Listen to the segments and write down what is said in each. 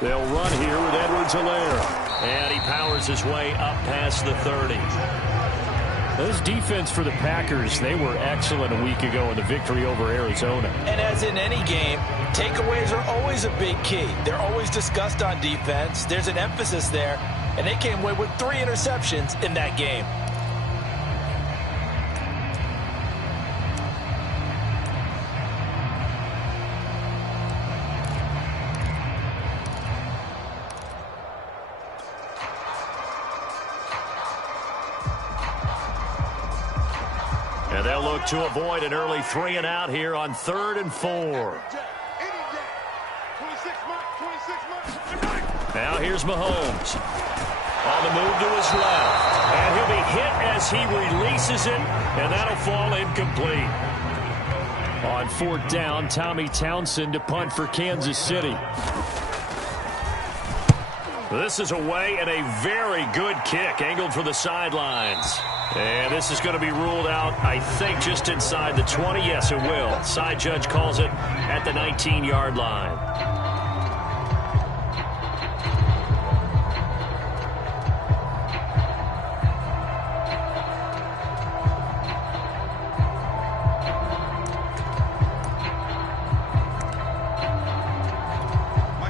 They'll run here with Edwards-Helaire. And he powers his way up past the 30. This defense for the Packers, they were excellent a week ago in the victory over Arizona. And as in any game, takeaways are always a big key. They're always discussed on defense. There's an emphasis there, and they came away with 3 interceptions in that game. And they'll look to avoid an early 3-and-out here on 3rd and 4. Now here's Mahomes. On the move to his left. And he'll be hit as he releases it, and that'll fall incomplete. On 4th down, Tommy Townsend to punt for Kansas City. This is away and a very good kick, angled for the sidelines. And this is going to be ruled out, I think, just inside the 20. Yes, it will. Side judge calls it at the 19-yard line.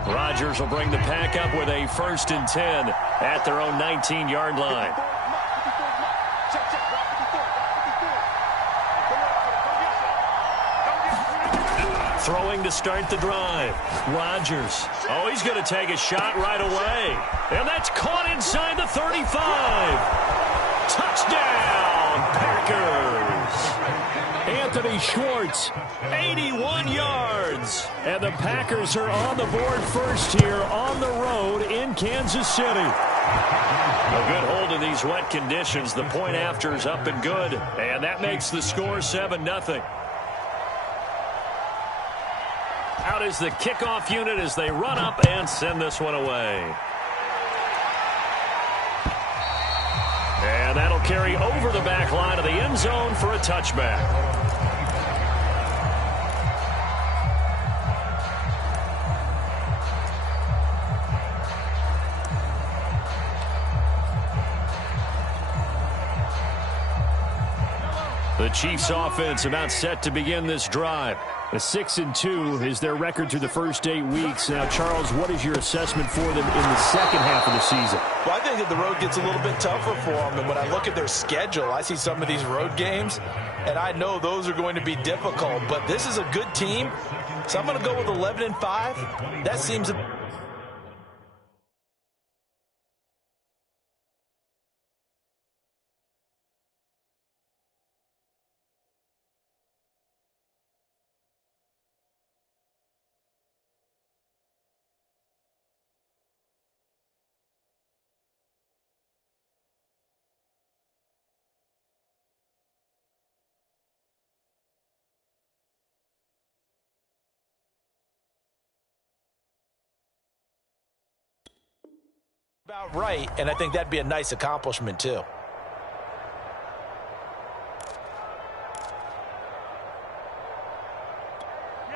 Rodgers will bring the pack up with a 1st and 10 at their own 19-yard line. Throwing to start the drive. Rodgers. Oh, he's going to take a shot right away. And that's caught inside the 35. Touchdown, Packers. Anthony Schwartz, 81 yards. And the Packers are on the board first here on the road in Kansas City. A good hold in these wet conditions. The point after is up and good. And that makes the score 7-0. Out is the kickoff unit as they run up and send this one away. And that'll carry over the back line of the end zone for a touchback. The Chiefs offense about set to begin this drive. A 6-2 is their record through the first 8 weeks. Now, Charles, what is your assessment for them in the second half of the season? Well, I think that the road gets a little bit tougher for them. And when I look at their schedule, I see some of these road games, and I know those are going to be difficult. But this is a good team, so I'm going to go with 11-5. That seems about right, and I think that'd be a nice accomplishment too.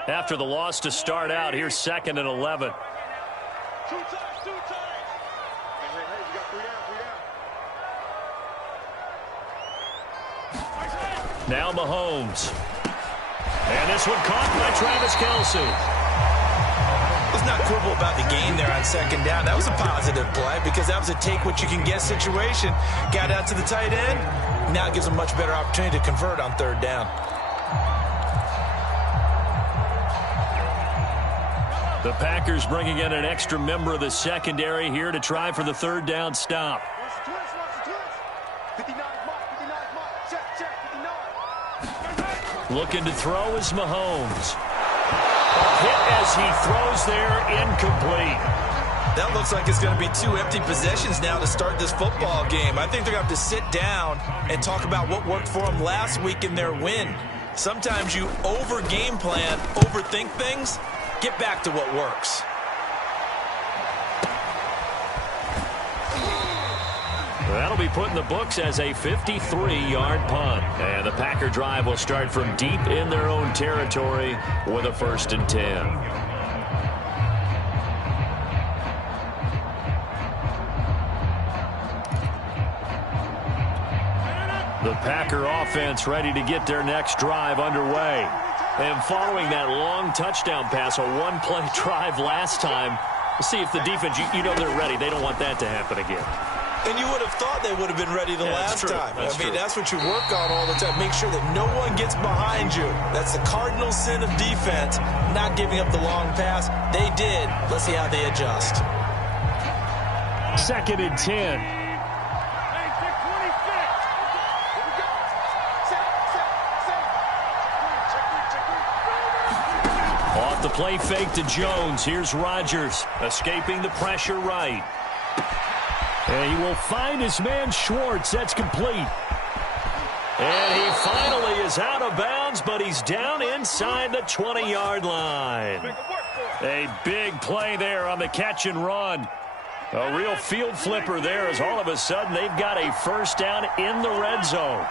After the loss to start out, here's 2nd and 11. Now Mahomes. And this one caught by Travis Kelce. Let's not quibble about the game there on 2nd down. That was a positive play because that was a take-what-you-can-get situation. Got out to the tight end. Now it gives them a much better opportunity to convert on 3rd down. The Packers bringing in an extra member of the secondary here to try for the 3rd down stop. Looking to throw is Mahomes. Hit as he throws there, incomplete. That looks like it's going to be 2 empty possessions now to start this football game. I think they're going to have to sit down and talk about what worked for them last week in their win. Sometimes you over-game plan, overthink things. Get back to what works. That'll be put in the books as a 53-yard punt. And the Packer drive will start from deep in their own territory with a 1st and 10. The Packer offense ready to get their next drive underway. And following that long touchdown pass, a one-play drive last time, see if the defense, you know they're ready. They don't want that to happen again. And you would have thought they would have been ready the last time. That's true. That's what you work on all the time. Make sure that no one gets behind you. That's the cardinal sin of defense, not giving up the long pass. They did. Let's see how they adjust. 2nd and 10. Off the play fake to Jones. Here's Rodgers escaping the pressure right. And he will find his man Schwartz. That's complete. And he finally is out of bounds, but he's down inside the 20-yard line. A big play there on the catch and run. A real field flipper there as all of a sudden they've got a first down in the red zone.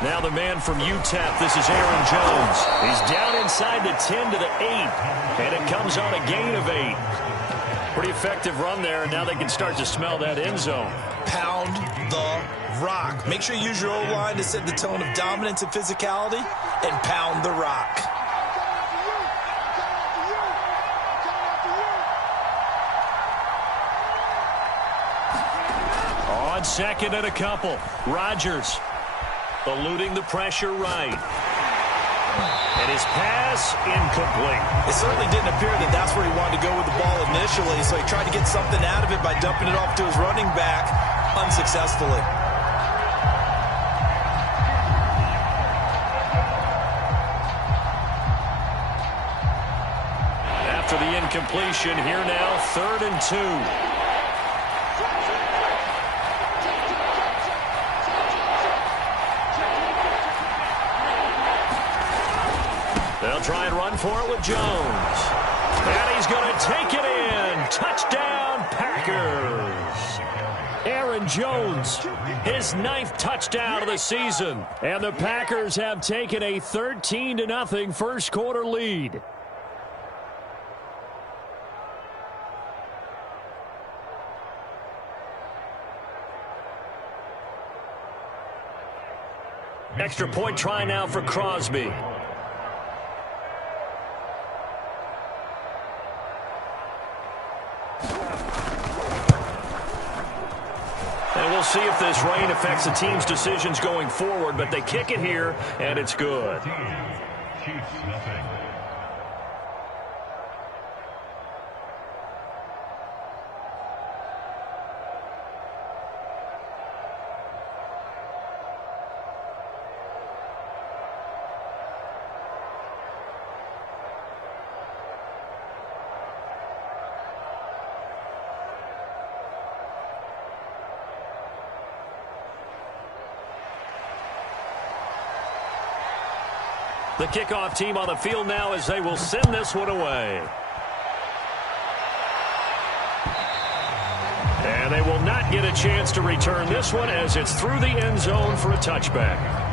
Now the man from UTEP, this is Aaron Jones. He's down inside the 10 to the 8, and it comes on a gain of 8. Pretty effective run there, and now they can start to smell that end zone. Pound the rock. Make sure you use your O-line to set the tone of dominance and physicality, and pound the rock. On 2nd and a couple, Rodgers eluding the pressure right. And his pass incomplete. It certainly didn't appear that that's where he wanted to go with the ball initially, so he tried to get something out of it by dumping it off to his running back unsuccessfully. After the incompletion, here now, 3rd and 2. They'll try and run for it with Jones. And he's going to take it in. Touchdown, Packers. Aaron Jones, his 9th touchdown of the season. And the Packers have taken a 13-0 first quarter lead. Extra point try now for Crosby. And we'll see if this rain affects the team's decisions going forward, but they kick it here, and it's good. The kickoff team on the field now as they will send this one away. And they will not get a chance to return this one as it's through the end zone for a touchback.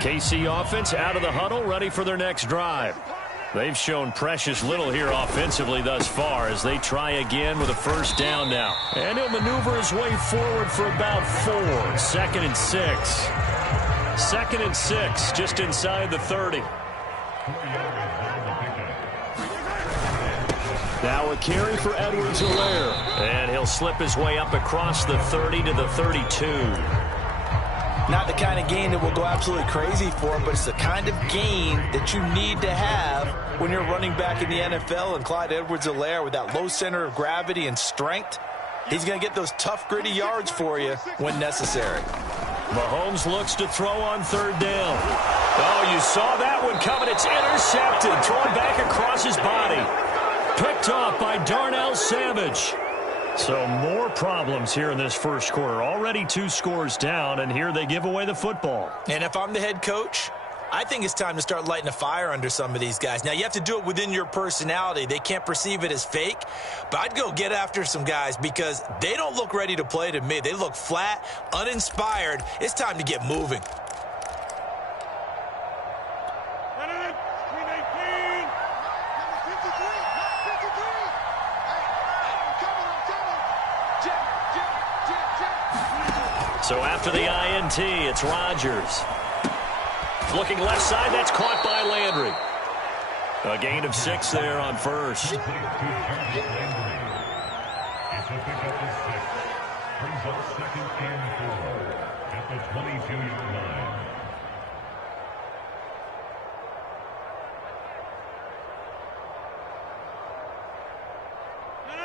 KC offense out of the huddle, ready for their next drive. They've shown precious little here offensively thus far as they try again with a first down now. And he'll maneuver his way forward for about 4. 2nd and 6. 2nd and 6, just inside the 30. Now a carry for Edwards-Helaire. And he'll slip his way up across the 30 to the 32. Not the kind of gain that will go absolutely crazy for him, but it's the kind of gain that you need to have when you're running back in the NFL. And Clyde Edwards-Helaire, with that low center of gravity and strength, he's going to get those tough, gritty yards for you when necessary. Mahomes looks to throw on 3rd down. Oh, you saw that one coming. It's intercepted, thrown back across his body. Picked off by Darnell Savage. So more problems here in this first quarter. Already 2 scores down, and here they give away the football. And if I'm the head coach, I think it's time to start lighting a fire under some of these guys. Now, you have to do it within your personality. They can't perceive it as fake, but I'd go get after some guys because they don't look ready to play to me. They look flat, uninspired. It's time to get moving. So after the INT, it's Rodgers. Looking left side, that's caught by Landry. A gain of 6 there on first.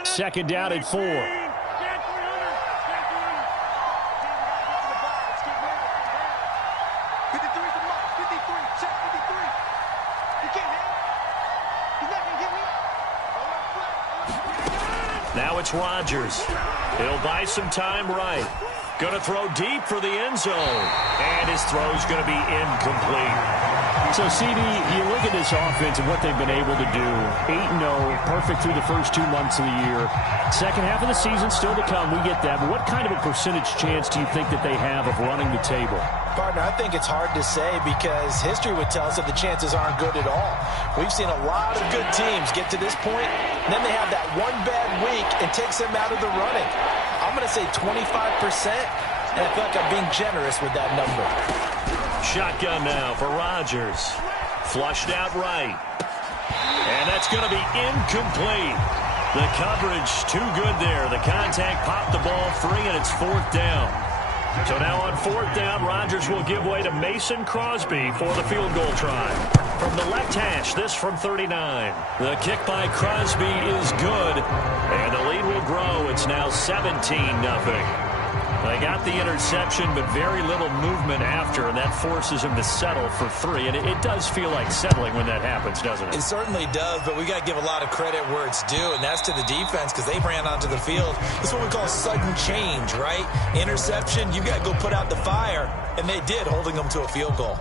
Second down and 4. Now it's Rodgers. He'll buy some time right. Going to throw deep for the end zone. And his throw's going to be incomplete. So, CD, you look at this offense and what they've been able to do. 8-0, perfect through the first 2 months of the year. Second half of the season still to come. We get that. But what kind of a percentage chance do you think that they have of running the table? Partner, I think it's hard to say because history would tell us that the chances aren't good at all. We've seen a lot of good teams get to this point, and then they have that one bad week and takes them out of the running. I'm going to say 25%, and I feel like I'm being generous with that number. Shotgun now for Rodgers. Flushed out right. And that's going to be incomplete. The coverage too good there. The contact popped the ball free, and it's 4th down. So now on 4th down, Rodgers will give way to Mason Crosby for the field goal try. From the left hash, this from 39. The kick by Crosby is good, and the lead will grow. It's now 17-0. They got the interception, but very little movement after, and that forces him to settle for 3. And it does feel like settling when that happens, doesn't it? It certainly does, but we got to give a lot of credit where it's due, and that's to the defense because they ran onto the field. This is what we call sudden change, right? Interception, you got to go put out the fire, and they did, holding them to a field goal.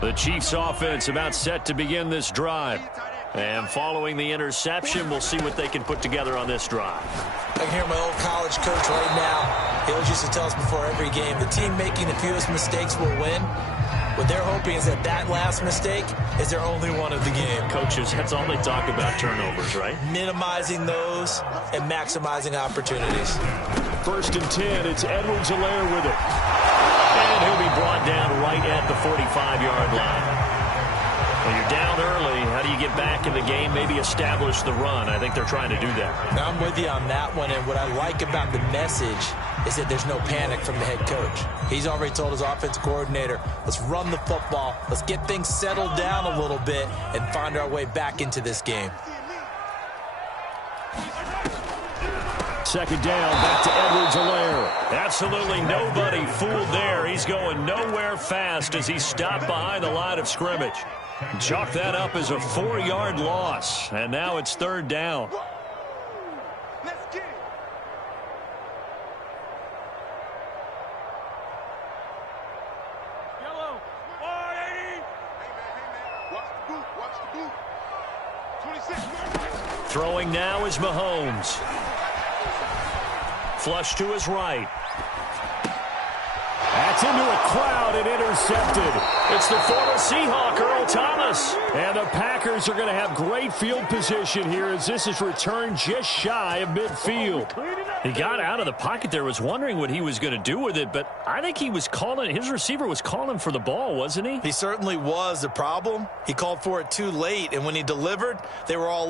The Chiefs offense about set to begin this drive. And following the interception, we'll see what they can put together on this drive. I can hear my old college coach right now. He always used to tell us before every game, the team making the fewest mistakes will win. What they're hoping is that last mistake is their only one of the game. Coaches, that's all they talk about, turnovers, right? Minimizing those and maximizing opportunities. 1st and 10, it's Edwards-Helaire with it. And he'll be brought down right at the 45-yard line. When you're down early, how do you get back in the game, maybe establish the run? I think they're trying to do that. Now, I'm with you on that one, and what I like about the message is that there's no panic from the head coach. He's already told his offensive coordinator, let's run the football, let's get things settled down a little bit, and find our way back into this game. 2nd down, back to Edwards-Helaire. Absolutely nobody fooled there. He's going nowhere fast as he stopped behind the line of scrimmage. Chalk that up as a 4-yard loss, and now it's 3rd down. Let's get it. Yellow, 480. Hey, man, watch the boot, 26. Throwing now is Mahomes. Flush to his right. That's into a crowd and intercepted. It's the former Seahawk, Earl Thomas. And the Packers are going to have great field position here as this is returned just shy of midfield. He got out of the pocket there, was wondering what he was going to do with it, but I think he was calling, his receiver was calling for the ball, wasn't he? He certainly was. The problem, he called for it too late, and when he delivered, they were all